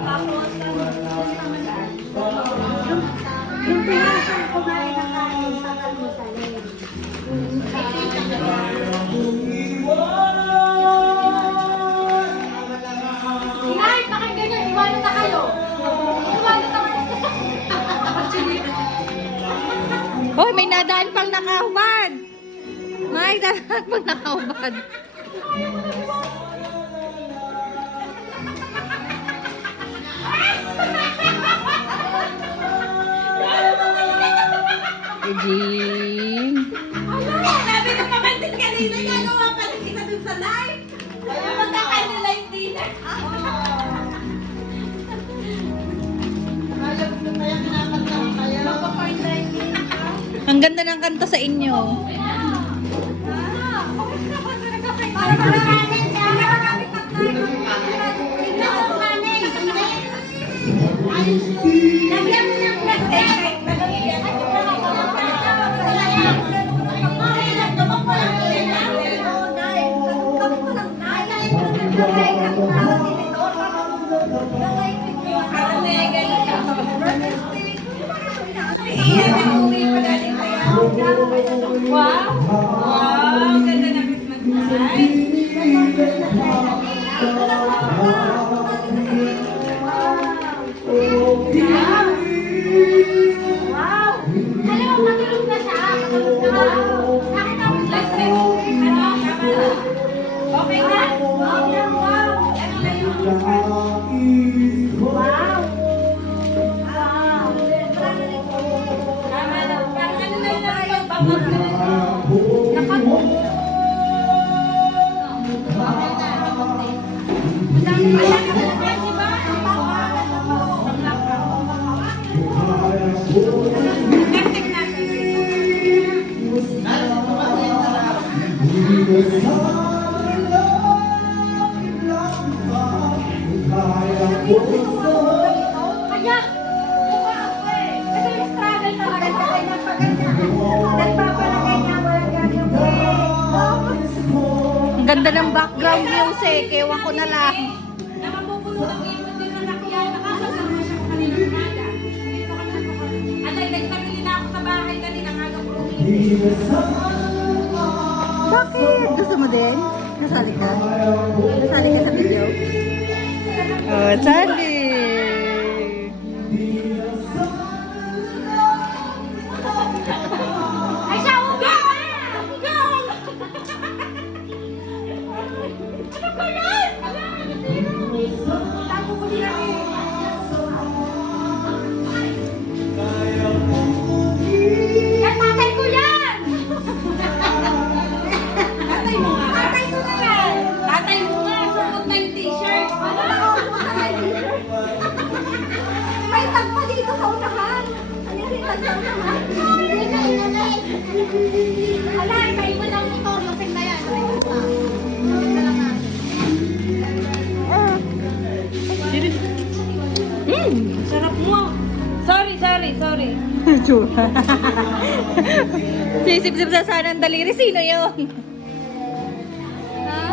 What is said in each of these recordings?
Tapos, yung pinasang kumain na kain sa kalmusalin. Inay, pakinggan nyo, iwanan na kayo. Iwanan na kayo. Hoy, may nadaan pang nakahubad. May nadaan pang nakahubad. Eugene. Sabi ko naman din kanina, gagawa pa rin isa dun sa live. Kaya magkakain ng live dinner. Alam ko na yung kinakanta ko kaya. Magpa-fine dining ka. Ang ganda ng kanta sa inyo. Lagyan mo ng plastic. Wow! Wow! Ganda na Christmas light. Wow! Alam mo, matulog na siya. Matulog na. Nakita mo Last week, ano? Kamala. Okay na? Wow! Wow! Ano na yung Wow! Wow! Tama na. Parang ano na yung bangag na plastic Kaya, ito yung struggle talaga sa kanya pag ganyan. Nagpapalagay niya, walang gagawin. Ang ganda ng background music. Ewan ko na lang. na mapupuno ng ipon din sa sakyan. Nakakasama siya ko kanina umaga. Hindi po kami nagpapalagay. At ay, nagsarili na ako sa bahay kanina. Ang aga ko luminis. Bakit? Gusto mo din? Nasali ka? Nasali ka sa video? Oh, sali! Ay, siya, ugang! Ugang! Ano ba yan? Ala, tago ko din ako. Yan, tatay ko yan! Tatay mo nga. Tatay ko na yan! Tatay mo nga. Suot na yung t-shirt. May tag pa dito sa unahan. Ayan yung tag sa unahan. Ala, may iba lang ito. Lasing na yan. Sarap mo. Sorry. Tsura. Sisip-sip sa sana ang daliri. Sino yun? Ha?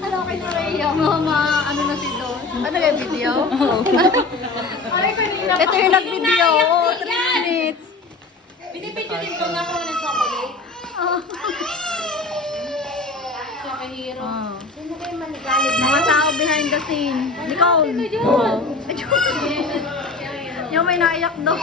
Ano kay Rhea? Mama, ano na si Don? Ano yung video? Ay, kanina pa. Ito yung nag-video. Oo, 3 minutes. Binibidyo din ko nga ako ng chocolate. Oh. Sa kahiro. Oh. Sino kayo manigalit? Mga tao behind the scene. Nicole. Sino yun? Oo. Yung may naiyak daw.